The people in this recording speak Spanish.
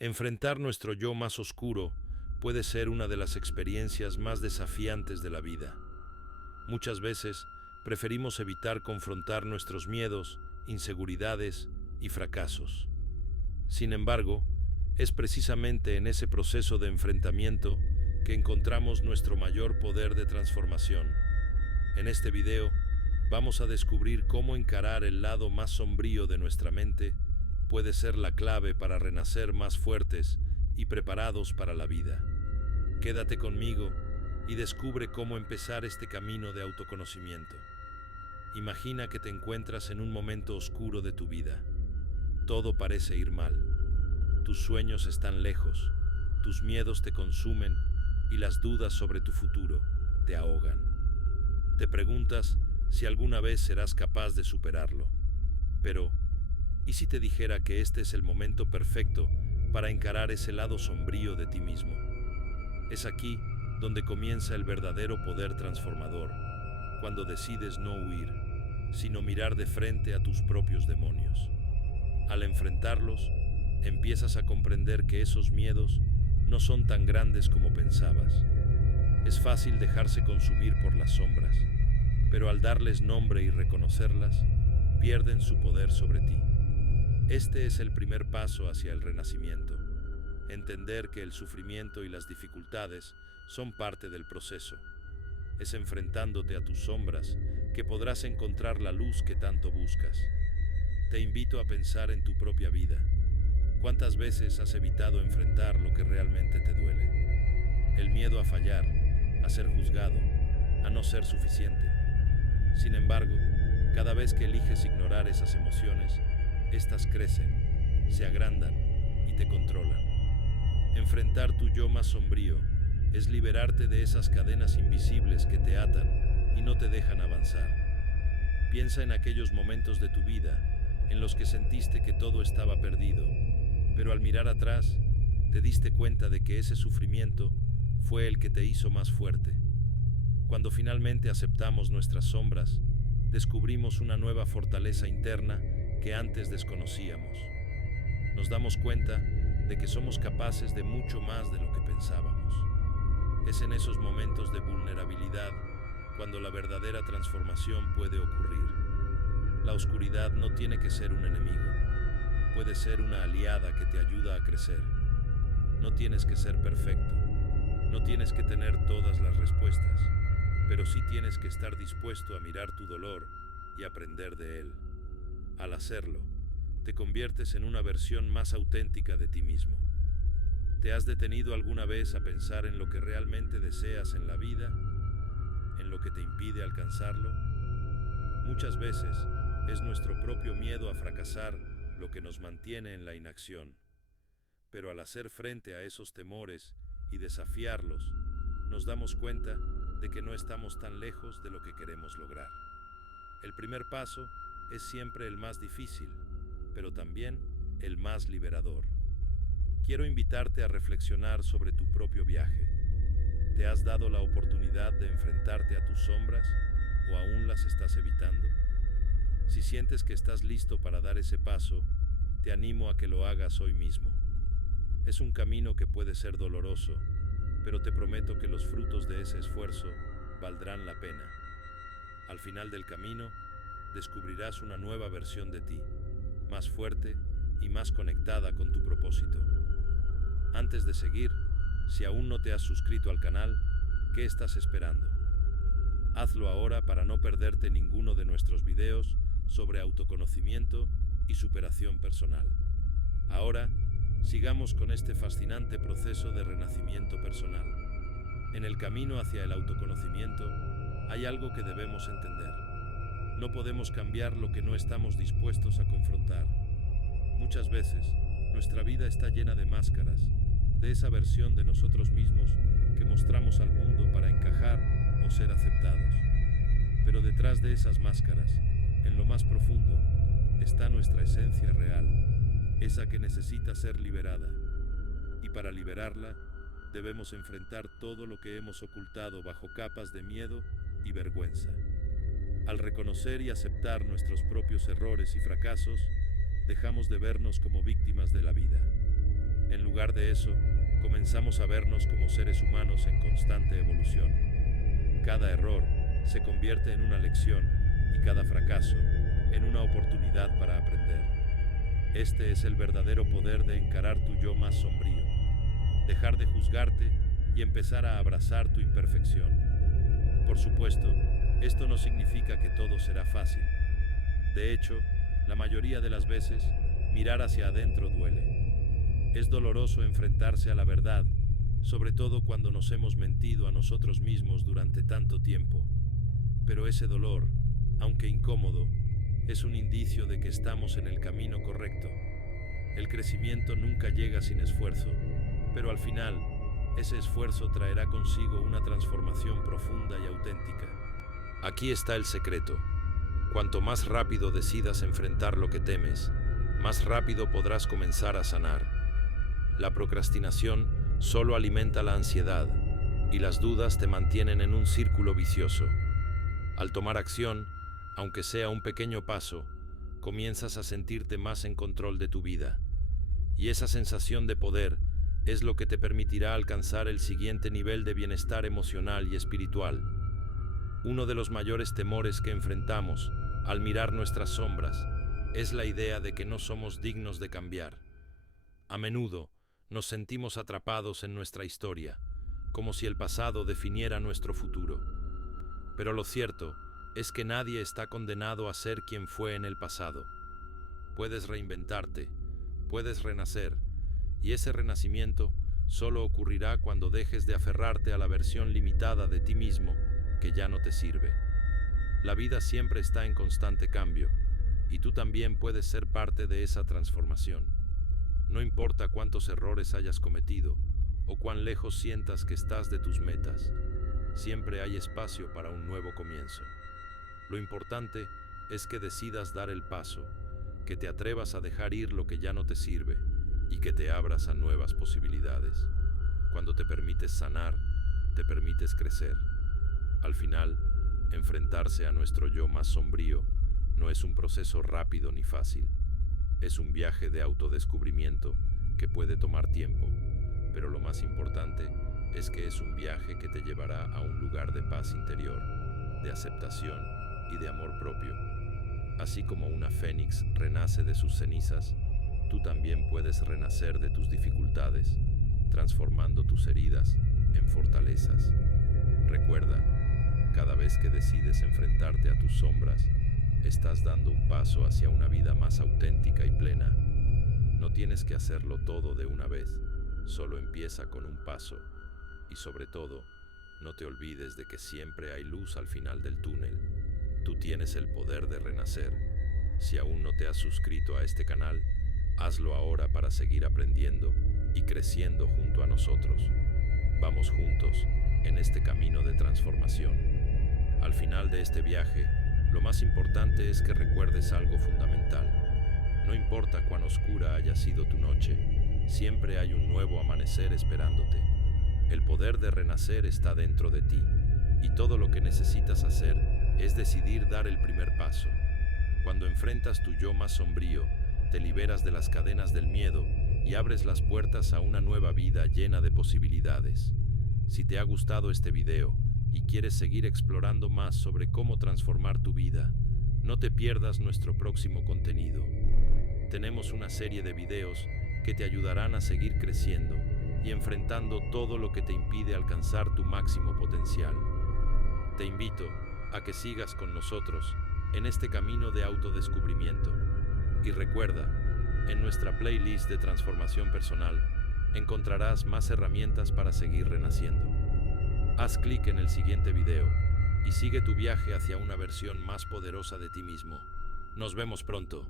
Enfrentar nuestro yo más oscuro puede ser una de las experiencias más desafiantes de la vida. Muchas veces preferimos evitar confrontar nuestros miedos, inseguridades y fracasos. Sin embargo, es precisamente en ese proceso de enfrentamiento que encontramos nuestro mayor poder de transformación. En este video, vamos a descubrir cómo encarar el lado más sombrío de nuestra mente puede ser la clave para renacer más fuertes y preparados para la vida. Quédate conmigo y descubre cómo empezar este camino de autoconocimiento. Imagina que te encuentras en un momento oscuro de tu vida. Todo parece ir mal. Tus sueños están lejos, tus miedos te consumen y las dudas sobre tu futuro te ahogan. Te preguntas si alguna vez serás capaz de superarlo. Pero, ¿y si te dijera que este es el momento perfecto para encarar ese lado sombrío de ti mismo? Es aquí donde comienza el verdadero poder transformador, cuando decides no huir, sino mirar de frente a tus propios demonios. Al enfrentarlos, empiezas a comprender que esos miedos no son tan grandes como pensabas. Es fácil dejarse consumir por las sombras, pero al darles nombre y reconocerlas, pierden su poder sobre ti. Este es el primer paso hacia el renacimiento. Entender que el sufrimiento y las dificultades son parte del proceso. Es enfrentándote a tus sombras que podrás encontrar la luz que tanto buscas. Te invito a pensar en tu propia vida. ¿Cuántas veces has evitado enfrentar lo que realmente te duele? El miedo a fallar, a ser juzgado, a no ser suficiente. Sin embargo, cada vez que eliges ignorar esas emociones, estas crecen, se agrandan y te controlan. Enfrentar tu yo más sombrío es liberarte de esas cadenas invisibles que te atan y no te dejan avanzar. Piensa en aquellos momentos de tu vida en los que sentiste que todo estaba perdido, pero al mirar atrás te diste cuenta de que ese sufrimiento fue el que te hizo más fuerte. Cuando finalmente aceptamos nuestras sombras, descubrimos una nueva fortaleza interna que antes desconocíamos. Nos damos cuenta de que somos capaces de mucho más de lo que pensábamos. Es en esos momentos de vulnerabilidad cuando la verdadera transformación puede ocurrir. La oscuridad no tiene que ser un enemigo. Puede ser una aliada que te ayuda a crecer. No tienes que ser perfecto. No tienes que tener todas las respuestas, pero sí tienes que estar dispuesto a mirar tu dolor y aprender de él. Al hacerlo, te conviertes en una versión más auténtica de ti mismo. ¿Te has detenido alguna vez a pensar en lo que realmente deseas en la vida? ¿En lo que te impide alcanzarlo? Muchas veces es nuestro propio miedo a fracasar lo que nos mantiene en la inacción. Pero al hacer frente a esos temores y desafiarlos, nos damos cuenta de que no estamos tan lejos de lo que queremos lograr. El primer paso es siempre el más difícil, pero también el más liberador. Quiero invitarte a reflexionar sobre tu propio viaje. ¿Te has dado la oportunidad de enfrentarte a tus sombras o aún las estás evitando? Si sientes que estás listo para dar ese paso, te animo a que lo hagas hoy mismo. Es un camino que puede ser doloroso, pero te prometo que los frutos de ese esfuerzo valdrán la pena. Al final del camino, descubrirás una nueva versión de ti, más fuerte y más conectada con tu propósito. Antes de seguir, si aún no te has suscrito al canal, ¿qué estás esperando? Hazlo ahora para no perderte ninguno de nuestros videos sobre autoconocimiento y superación personal. Ahora, sigamos con este fascinante proceso de renacimiento personal. En el camino hacia el autoconocimiento, hay algo que debemos entender. No podemos cambiar lo que no estamos dispuestos a confrontar. Muchas veces, nuestra vida está llena de máscaras, de esa versión de nosotros mismos que mostramos al mundo para encajar o ser aceptados. Pero detrás de esas máscaras, en lo más profundo, está nuestra esencia real, esa que necesita ser liberada. Y para liberarla, debemos enfrentar todo lo que hemos ocultado bajo capas de miedo y vergüenza. Al reconocer y aceptar nuestros propios errores y fracasos, dejamos de vernos como víctimas de la vida. En lugar de eso, comenzamos a vernos como seres humanos en constante evolución. Cada error se convierte en una lección y cada fracaso en una oportunidad para aprender. Este es el verdadero poder de encarar tu yo más sombrío, dejar de juzgarte y empezar a abrazar tu imperfección. Por supuesto, esto no significa que todo será fácil. De hecho, la mayoría de las veces, mirar hacia adentro duele. Es doloroso enfrentarse a la verdad, sobre todo cuando nos hemos mentido a nosotros mismos durante tanto tiempo. Pero ese dolor, aunque incómodo, es un indicio de que estamos en el camino correcto. El crecimiento nunca llega sin esfuerzo, pero al final, ese esfuerzo traerá consigo una transformación profunda y auténtica. Aquí está el secreto. Cuanto más rápido decidas enfrentar lo que temes, más rápido podrás comenzar a sanar. La procrastinación solo alimenta la ansiedad y las dudas te mantienen en un círculo vicioso. Al tomar acción, aunque sea un pequeño paso, comienzas a sentirte más en control de tu vida. Y esa sensación de poder es lo que te permitirá alcanzar el siguiente nivel de bienestar emocional y espiritual. Uno de los mayores temores que enfrentamos al mirar nuestras sombras es la idea de que no somos dignos de cambiar. A menudo nos sentimos atrapados en nuestra historia, como si el pasado definiera nuestro futuro. Pero lo cierto es que nadie está condenado a ser quien fue en el pasado. Puedes reinventarte, puedes renacer, y ese renacimiento solo ocurrirá cuando dejes de aferrarte a la versión limitada de ti mismo que ya no te sirve. La vida siempre está en constante cambio, y tú también puedes ser parte de esa transformación. No importa cuántos errores hayas cometido o cuán lejos sientas que estás de tus metas, siempre hay espacio para un nuevo comienzo. Lo importante es que decidas dar el paso, que te atrevas a dejar ir lo que ya no te sirve y que te abras a nuevas posibilidades. Cuando te permites sanar, te permites crecer. Al final, enfrentarse a nuestro yo más sombrío no es un proceso rápido ni fácil. Es un viaje de autodescubrimiento que puede tomar tiempo, pero lo más importante es que es un viaje que te llevará a un lugar de paz interior, de aceptación y de amor propio. Así como una fénix renace de sus cenizas, tú también puedes renacer de tus dificultades, transformando tus heridas en fortalezas. Recuerda, cada vez que decides enfrentarte a tus sombras, estás dando un paso hacia una vida más auténtica y plena. No tienes que hacerlo todo de una vez, solo empieza con un paso. Y sobre todo, no te olvides de que siempre hay luz al final del túnel. Tú tienes el poder de renacer. Si aún no te has suscrito a este canal, hazlo ahora para seguir aprendiendo y creciendo junto a nosotros. Vamos juntos en este camino de transformación. Al final de este viaje, lo más importante es que recuerdes algo fundamental. No importa cuán oscura haya sido tu noche, siempre hay un nuevo amanecer esperándote. El poder de renacer está dentro de ti, y todo lo que necesitas hacer es decidir dar el primer paso. Cuando enfrentas tu yo más sombrío, te liberas de las cadenas del miedo y abres las puertas a una nueva vida llena de posibilidades. Si te ha gustado este video y quieres seguir explorando más sobre cómo transformar tu vida, no te pierdas nuestro próximo contenido. Tenemos una serie de videos que te ayudarán a seguir creciendo y enfrentando todo lo que te impide alcanzar tu máximo potencial. Te invito a que sigas con nosotros en este camino de autodescubrimiento. Y recuerda, en nuestra playlist de transformación personal encontrarás más herramientas para seguir renaciendo. Haz clic en el siguiente video y sigue tu viaje hacia una versión más poderosa de ti mismo. Nos vemos pronto.